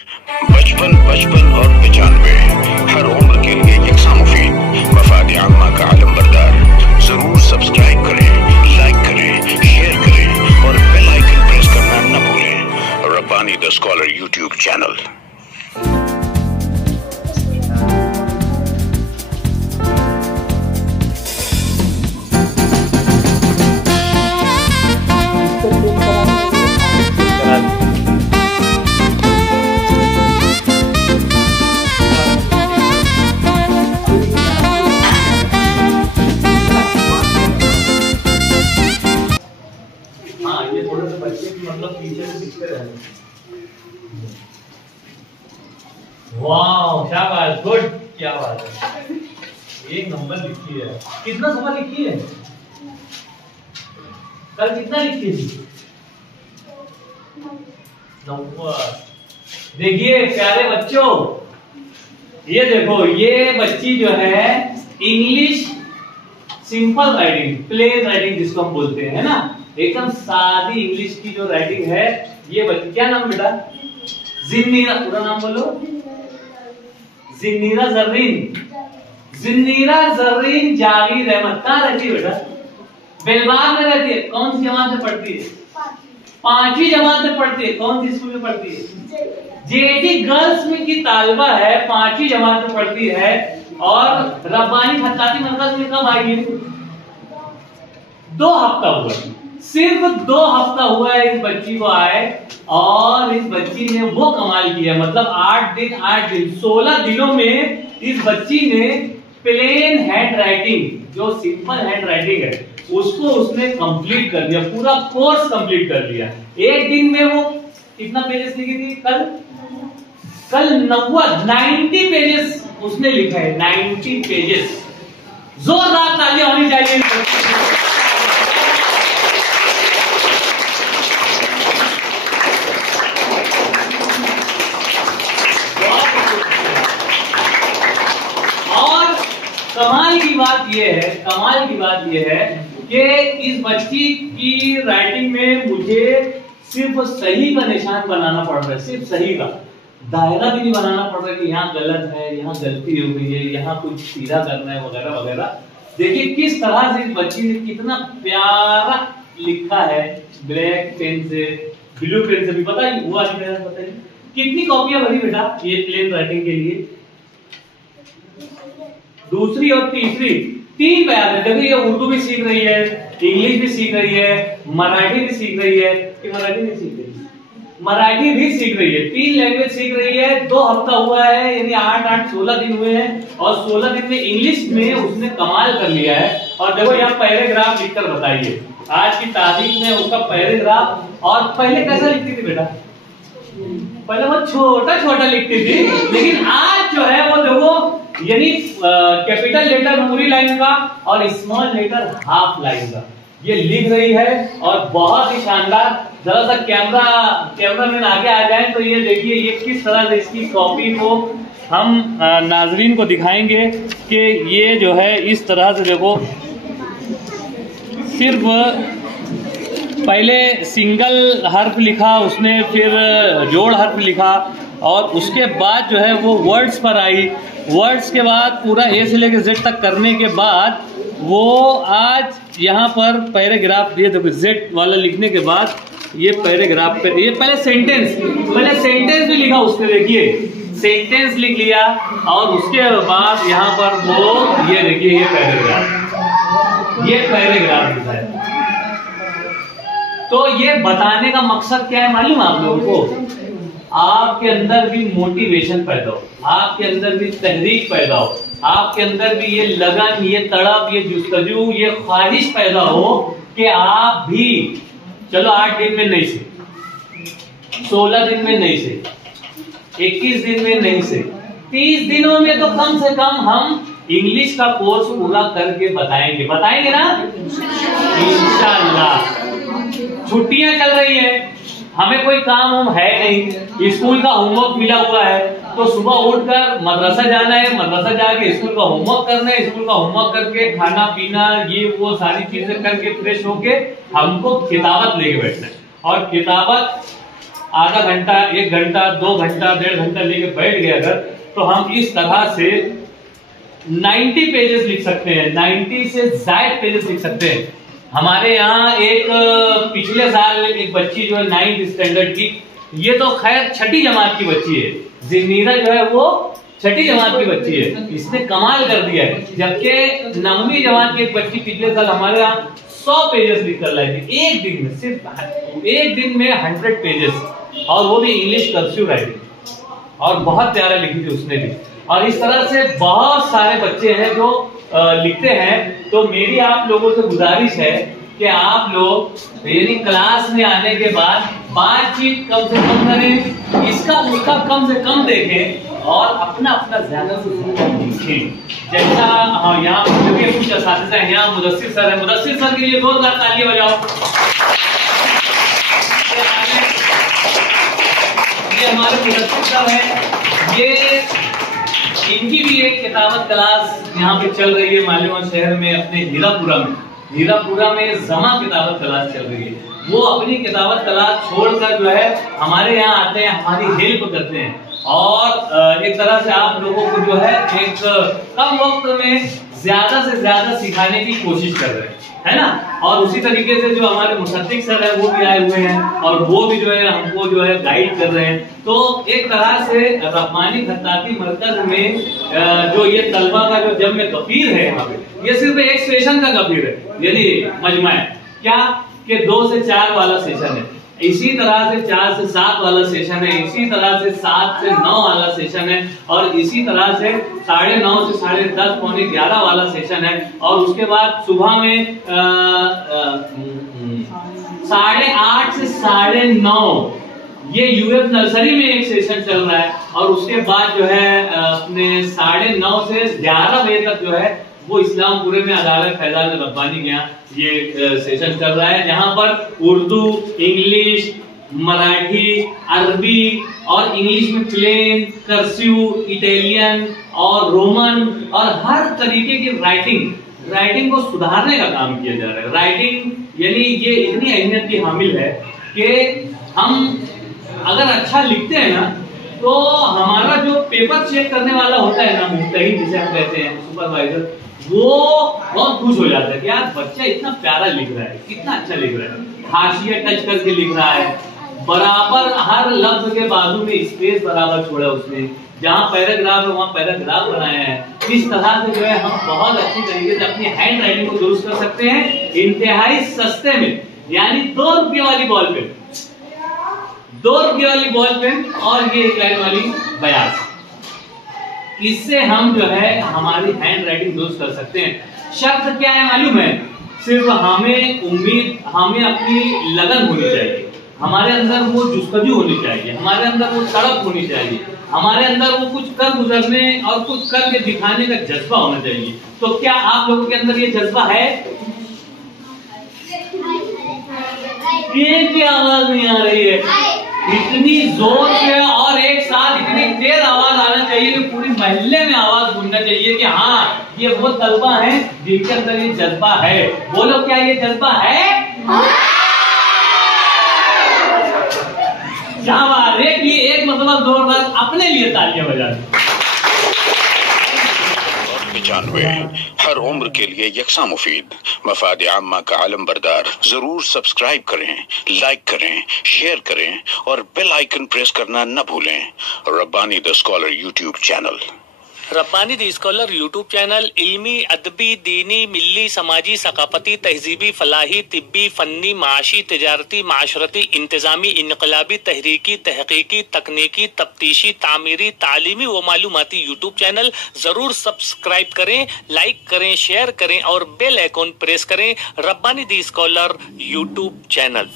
55 55 और 95 हर उम्र के लिए यकसा मुफीद। मफाद आम्मा का आलम बरदार। जरूर सब्सक्राइब करें, लाइक करें, शेयर करें और बेल आइकन प्रेस करना न भूलें। Rabbani the scholar YouTube channel. मतलब पीछे से दिखते रहे। वाह क्या बात, गुड, क्या बात है, एक नंबर लिखी है। कितना समय लिखी है? कल कितना लिखी थी? 9। देखिए प्यारे बच्चों, ये देखो, ये बच्ची जो है English simple writing, plain writing जिसको हम बोलते हैं ना, एकदम सादी इंग्लिश की जो राइटिंग है, ये बच्ची, क्या नाम बेटा? जिन्नीरा, पूरा नाम बोलो। जिन्नीरा जर्रीन। जिन्नीरा जर्रीन जागीर अहमद कहाँ रहती है बेटा? बेलबाग में रहती है। कौन सी जमात में पढ़ती है? 5वीं जमात में पढ़ती है। कौन सी स्कूल में पढ़ती है? जेटी गर्ल्स में की तालिबा है, 5वीं जमात में पढ़ती है। और रब्बानी खत्ताती मरकज में कब आई है? 2 हफ्ता हुआ, सिर्फ 2 हफ्ता हुआ है इस बच्ची को आए, और इस बच्ची ने वो कमाल किया। मतलब 8 दिन 16 दिनों में इस बच्ची ने प्लेन हैंड राइटिंग, जो सिंपल हैंड राइटिंग है, उसको उसने कंप्लीट कर दिया, पूरा कोर्स कंप्लीट कर लिया। एक दिन में वो कितना पेजेस लिखी थी? कल 90 पेजेस उसने लिखा है। 90 पेजेस। जोरदार तालियां होनी चाहिए। कमाल की बात यह है कि इस बच्ची की राइटिंग में मुझे सिर्फ सही का निशान बनाना पड़ रहा है, सिर्फ सही का, दायरा भी नहीं बनाना पड़ रहा कि यहाँ गलत है, यहाँ गलती हो गई है, यहाँ कुछ सीधा करना है, वगैरह वगैरह। देखिए किस तरह से इस बच्ची ने कितना प्यारा लिखा है, ब्लैक पेन से, ब्लू पेन से भी। बताइए वो वाली पेन बताइए कितनी कॉपियां भरी बेटा ये प्लेन राइटिंग के लिए? दूसरी और तीसरी, 3 बयान है। देखिए ये उर्दू भी सीख रही है, इंग्लिश भी सीख रही है, मराठी भी सीख रही है। कि मराठी भी सीख रही है? मराठी भी सीख रही है, 3 लैंग्वेज सीख रही है। 2 हफ्ता हुआ है, यानी 8 16 दिन हुए हैं, और 16 दिन में इंग्लिश में उसने कमाल कर लिया है। और देखो यहाँ पैराग्राफ लिखकर बताइए, आज की तारीख में उसका पैराग्राफ। और पहले कैसा लिखती थी बेटा? पहले वो छोटा छोटा लिखती थी, लेकिन आज जो है वो देखो, यानी कैपिटल लेटर पूरी लाइन का और स्मॉल लेटर हाफ लाइन का ये लिख रही है, और बहुत ही शानदार। जरा सा कैमरामैन आगे आ जाए तो ये देखिए ये किस तरह से इसकी कॉपी को हम नाजरीन को दिखाएंगे कि ये जो है इस तरह से देखो, सिर्फ पहले सिंगल हर्फ लिखा उसने, फिर जोड़ हर्फ लिखा, और उसके बाद जो है वो वर्ड्स पर आई। वर्ड्स के बाद पूरा ए से लेकर जेड तक करने के बाद वो आज यहाँ पर पैराग्राफ, ये देखो जेड वाला लिखने के बाद ये पैराग्राफ पे, ये पहले सेंटेंस भी लिखा उसने, देखिए सेंटेंस लिख लिया, और उसके बाद यहाँ पर वो ये देखिए ये पैराग्राफ लिखा है। तो ये बताने का मकसद क्या है मालूम आप लोगों को? आपके अंदर भी मोटिवेशन पैदा हो, आपके अंदर भी तहरीक पैदा हो, आपके अंदर भी ये लगन, ये तड़प, ये जुस्तजू, ये ख्वाहिश पैदा हो कि आप भी चलो 8 दिन में नहीं से, 16 दिन में नहीं से, 21 दिन में नहीं से, 30 दिनों में तो कम से कम हम इंग्लिश का कोर्स पूरा करके बताएंगे ना इंशाअल्लाह। छुट्टियां चल रही है, हमें कोई काम हम है नहीं, स्कूल का होमवर्क मिला हुआ है, तो सुबह उठकर मदरसा जाना है, मदरसा जाके स्कूल का होमवर्क करना है, स्कूल का होमवर्क करके खाना पीना ये वो सारी चीजें करके फ्रेश होके हमको किताबत लेके बैठना है। और किताबत आधा घंटा, 1 घंटा, 2 घंटा, 1.5 घंटा लेके बैठ गए अगर, तो हम इस तरह से 90 पेजेस लिख सकते हैं, 90 से ज्यादा पेजेस लिख सकते हैं। हमारे यहाँ एक पिछले साल एक बच्ची जो है 9th स्टैंडर्ड की, ये तो खैर 6ठी जमात की बच्ची है, जिन्नीरा जो है वो 6ठी जमात की बच्ची है, इसने कमाल कर दिया है। जबकि 9वीं जमात की एक बच्ची पिछले साल हमारे यहाँ 100 पेजेस लिख कर लाई थी एक दिन में, सिर्फ एक दिन में 100 पेजेस, और वो भी इंग्लिश कर्सिव राइटिंग, और बहुत प्यारा लिखी थी उसने भी। और इस तरह से बहुत सारे बच्चे हैं जो लिखते हैं। तो मेरी आप लोगों से गुजारिश है कि आप लोग यानी क्लास में आने के बाद बातचीत कम से कम करें, इसका उसका कम से कम देखें, और अपना अपना ज्यादा से ज्यादा लिखें। जैसा यहाँ कुछ असातिज़ा हैं, यहाँ मुदस्सिर सर है, मुदस्सिर सर के लिए जोरदार तालियां बजाओ। ये हमारे मुदस्सिर सर हैं, ये इनकी भी एक किताबत क्लास यहाँ पे चल रही है मालूम शहर में, अपने हीरापुरा में जमा किताबत क्लास चल रही है। वो अपनी किताबत क्लास छोड़कर जो है हमारे यहाँ आते हैं, हमारी हेल्प करते हैं, और एक तरह से आप लोगों को जो है एक कम वक्त में ज्यादा से ज्यादा सिखाने की कोशिश कर रहे हैं, है ना। और उसी तरीके से जो हमारे मुसद्दिक सर है वो भी आए हुए हैं, और वो भी जो है हमको जो है गाइड कर रहे हैं। तो एक तरह से रब्बानी खत्ताती मरकज में जो ये तलबा का जो जम में गफीर है यहाँ पे, ये सिर्फ एक सेशन का गफीर है, यानी मजमा है क्या कि 2 से 4 वाला सेशन है, इसी तरह से 4 से 7 वाला सेशन है, इसी तरह से 7 से 9 वाला सेशन है, और इसी तरह से 9:30 से 10:30 पौने 11 वाला सेशन है, और उसके बाद सुबह में 8:30 से 9:30 ये यूएफ नर्सरी में एक सेशन चल रहा है, और उसके बाद जो है अपने 9:30 से 11 बजे तक जो है वो इस्लामपुरे में अदालत फैजान रब्बानी के यहाँ ये सेशन चल रहा है, जहां पर उर्दू, इंग्लिश, मराठी, अरबी, और इंग्लिश में प्लेन, कर्सिव, इटालियन और रोमन, और हर तरीके की राइटिंग को सुधारने का काम किया जा रहा है। राइटिंग यानी ये इतनी अहमियत की हामिल है कि हम अगर अच्छा लिखते हैं ना, तो हमारा जो पेपर चेक करने वाला होता है ना, मुफ्तहिद जिसे हम कहते हैं, सुपरवाइजर, वो बहुत खुश हो जाता है कि यार बच्चा इतना प्यारा लिख रहा है, कितना अच्छा लिख रहा है, हाशिया टच करके लिख रहा है, बराबर हर लफ्ज के बाजू में स्पेस बराबर छोड़ा उसने, जहाँ पैराग्राफ है वहाँ पैराग्राफ बनाया है। इस तरह से जो है हम बहुत अच्छी तरीके से अपनी हैंड राइटिंग को दुरुस्त कर सकते हैं, इंतहाई सस्ते में, यानी 2 रुपये वाली बॉल पेन, 2 रुपये वाली बॉल पेन, और ये 1 लाइन वाली बयास, इससे हम जो है हमारी हैंड राइटिंग दुरुस्त कर सकते हैं। शर्त क्या है मालूम है? सिर्फ हमें उम्मीद, हमें अपनी लगन होनी चाहिए, हमारे अंदर वो जुस्तजू होनी चाहिए, हमारे अंदर वो तड़प होनी चाहिए, हमारे अंदर वो कुछ कर गुजरने और कुछ करके दिखाने का जज्बा होना चाहिए। तो क्या आप लोगों के अंदर ये जज्बा है? की आवाज नहीं आ रही है, इतनी जोर से और एक साथ इतनी तेज आवाज आना चाहिए कि पूरी मोहल्ले में आवाज गूंजना चाहिए कि हाँ ये वो तलबा हैं जिनके अंदर ये जज्बा है। बोलो क्या ये जज्बा है? क्या बात है कि एक मतलब जोरदार अपने लिए तालियां बजा दी। 95 हर उम्र के लिए यकसा मुफीद, मफाद आम्मा का आलम बरदार। जरूर सब्सक्राइब करें, लाइक करें, शेयर करें, और बेल आइकन प्रेस करना न भूलें। Rabbani the scholar YouTube channel. Rabbani the scholar YouTube channel इल्मी, अदबी, दीनी, मिल्ली, समाजी, सकाफती, तहजीबी, फलाही, तिब्बी, फन्नी, माशी, तिजारती, माशरती, इंतजामी, इनकलाबी, तहरीकी, तहकीकी, तकनीकी, तफ्तीशी, तामीरी, तालीमी व मालूमाती यूट्यूब चैनल। जरूर सब्सक्राइब करें, लाइक करें, शेयर करें और बेल आइकॉन प्रेस करें। Rabbani the scholar YouTube channel.